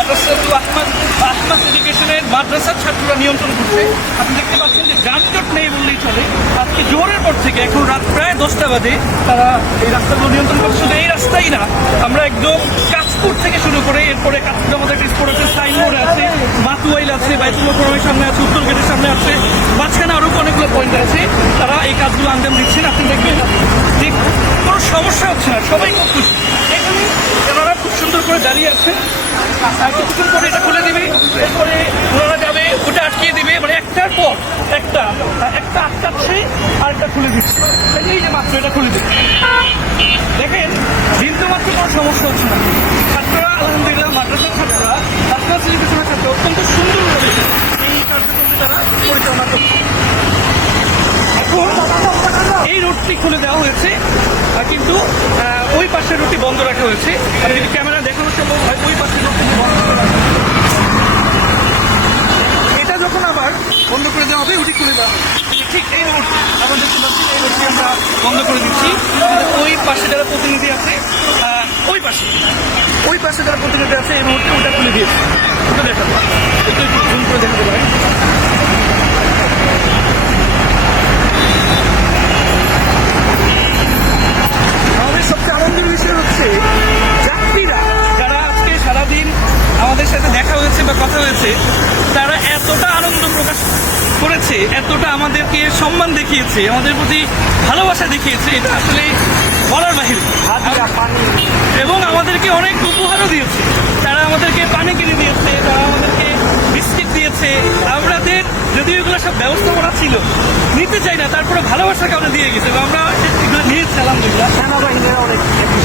আলহামদুলিল্লাহ মাদ্রাসা টু আহমদ আহমদ এডুকেশনের মাদ্রাসার ছাত্ররা নিয়ন্ত্রণ করছে। আপনি দেখতে পাচ্ছেন যে যানজট নেই বললেই চলে। আজকে জোরের পর থেকে এখন রাত প্রায় দশটা বাজে, তারা এই রাস্তাগুলো নিয়ন্ত্রণ করছে। শুধু এই রাস্তাই না, আমরা একদম কাজপুর থেকে শুরু করে এরপরে কাজপুর আমাদের একটা স্পোর্ট আছে সাইনবোর্ড আছে, মাতুয়াইল আছে বাইতুল সামনে আছে, উত্তর সামনে আছে, মাঝখানে আরও অনেকগুলো পয়েন্ট আছে। তারা এই কাজগুলো আঞ্জাম দিচ্ছেন, আপনি দেখবেন যে কোনো সমস্যা হচ্ছে না, সবাই খুব খুশি এখানে ওনারা খুব সুন্দর করে দাঁড়িয়ে আর কিছুক্ষণ পরে এটা খুলে দিবে। এরপরে ওনারা যাবে, ওটা আটকিয়ে দিবে। মানে একটার পর একটা একটা আটকাচ্ছে, আর একটা খুলে দিচ্ছে। এই যে মাত্র এটা খুলে দিচ্ছে দেখেন বিন্দু মাত্র কোনো সমস্যা হচ্ছে না। ছাত্ররা, আলহামদুলিল্লাহ, মাদ্রাসার ছাত্ররা মাদ্রাসা এডুকেশনের ছাত্র অত্যন্ত সুন্দরভাবে এই কার্যক্রমটি তারা পরিচালনা করছে। এই রুটটি খুলে দেওয়া হয়েছে কিন্তু ওই পাশের রুটটি বন্ধ রাখা হয়েছে। আমি যদি ক্যামেরা দেখানো সম্ভব হয় ওই বন্ধ করা এটা যখন আবার বন্ধ করে দেওয়া হবে ওটি খুলে দেওয়া ঠিক এই রোড আমরা দেখতে এই রোডটি আমরা বন্ধ করে দিচ্ছি। ওই পাশে যারা প্রতিনিধি আছে ওই পাশে। ওই পাশে যারা প্রতিনিধি আছে, এই রোডটি ওটা খুলে দিয়েছে। ওটা দেখাবো। একটু জুম করে দেখাতে পারেন। তারা এতটা আনন্দ প্রকাশ করেছে এতটা আমাদেরকে সম্মান দেখিয়েছে আমাদের প্রতি ভালোবাসা দেখিয়েছে এটা আসলে বলার বাহিরে। এবং আমাদেরকে অনেক উপহারও দিয়েছে। তারা আমাদেরকে পানি কিনে দিয়েছে তারা আমাদেরকে বিস্কিট দিয়েছে। আমাদের যদিও এগুলো সব ব্যবস্থাপনা ছিল নিতে চাই না তারপরে ভালোবাসার কারণে দিয়ে গেছে। এবং আমরা এগুলো নিয়েছি আলহামদুলিল্লাহ। সেনাবাহিনীরা অনেক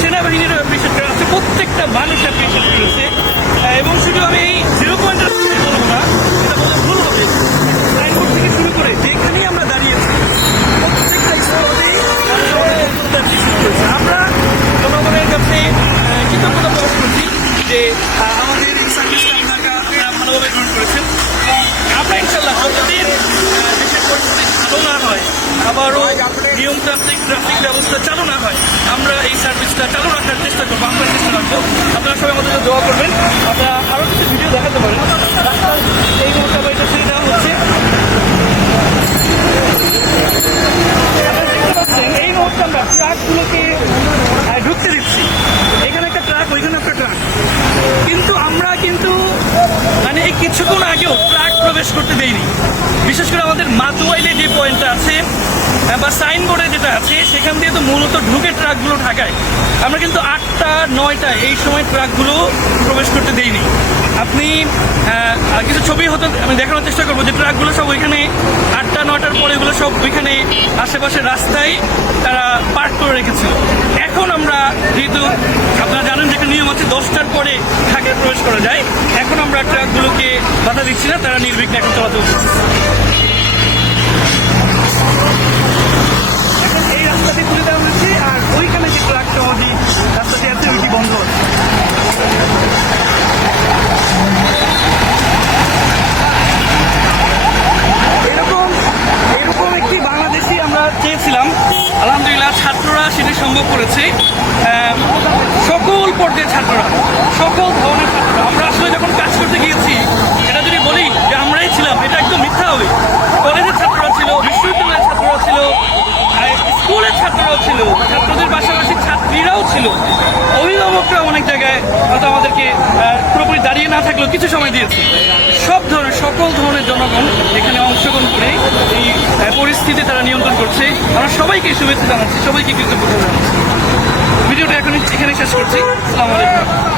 সেনাবাহিনীর অ্যাপ্রিসিয়েট করা প্রত্যেকটা মানুষ অ্যাপ্রিসিয়েট করেছে। এবং শুধু আমি এই আবারও নিয়মতান্ত্রিক ট্রাফিক ব্যবস্থা চালু না হয়, আমরা এই সার্ভিসটা চালু রাখার চেষ্টা করব আমরা চেষ্টা রাখব আপনারা সবাই আমাদের জন্য দোয়া করবেন। আপনারা আরও কিছু ভিডিও দেখাতে পারেন। এই মুহূর্তে আবার এটা ছেড়ে দেওয়া হচ্ছে। এই মুহূর্তে আমরা ট্রাকগুলোকে ঢুকতে দিচ্ছি। এখানে একটা ট্রাক, ওইখানে একটা ট্রাক। কিন্তু আমরা কিন্তু মানে কিছুক্ষণ আগেও ট্রাক প্রবেশ করতে দেইনি বিশেষ করে আমাদের মাতুয়াইলে যে পয়েন্টটা আছে, বা সাইনবোর্ডে যেটা আছে, সেখান দিয়ে তো মূলত ঢুকে ট্রাকগুলো ঢাকায়। আমরা কিন্তু আটটা, নয়টা এই সময় ট্রাকগুলো প্রবেশ করতে দেইনি আপনি কিছু ছবি হতো, আমি দেখানোর চেষ্টা করব যে ট্রাকগুলো সব ওইখানে আটটা, নয়টার পরে এগুলো সব ওইখানে আশেপাশে রাস্তায় তারা পার্ক করে রেখেছিল। এখন আমরা যেহেতু, আপনারা জানেন যে একটা নিয়ম আছে, দশটার পরে করা যায়। এখন আমরা ট্রাকগুলোকে বাধা দিচ্ছি না তারা নির্বিঘ্নে এখন চলাচল এখন এই রাস্তাটি খুলে দেওয়া হয়েছে আর ওইখানে যে ট্রাক সহ যে রাস্তাটি আছে ওইটি বন্ধ আছে এরকম এরকম একটি বাংলাদেশি আমরা চেয়েছিলাম আলহামদুলিল্লাহ ছাত্ররা সেটি সম্ভব করেছে। সকল পর্যায়ের ছাত্ররা, সকল ধরনের ছাত্ররা। আমরা আসলে যখন কাজ করতে গিয়েছি, এটা যদি বলি যে আমরাই ছিলাম, এটা একদম মিথ্যা হবে। কলেজের ছাত্ররা ছিল, বিশ্ববিদ্যালয়ের ছাত্ররা ছিল স্কুলের ছাত্ররাও ছিল, ছাত্রদের পাশাপাশি ছাত্রীরাও ছিল। অভিভাবকরা অনেক জায়গায় হয়তো আমাদেরকে পুরোপুরি দাঁড়িয়ে না থাকলেও কিছু সময় দিয়েছে। সব ধরনের, সকল ধরনের জনগণ এখানে অংশগ্রহণ করে পরিস্থিতি তারা নিয়ন্ত্রণ করছে। আমরা সবাইকে শুভেচ্ছা জানাচ্ছি, সবাইকে কৃতজ্ঞতা জানাচ্ছি। ভিডিওটা এখন এখানে শেষ করছি। আসসালামু আলাইকুম।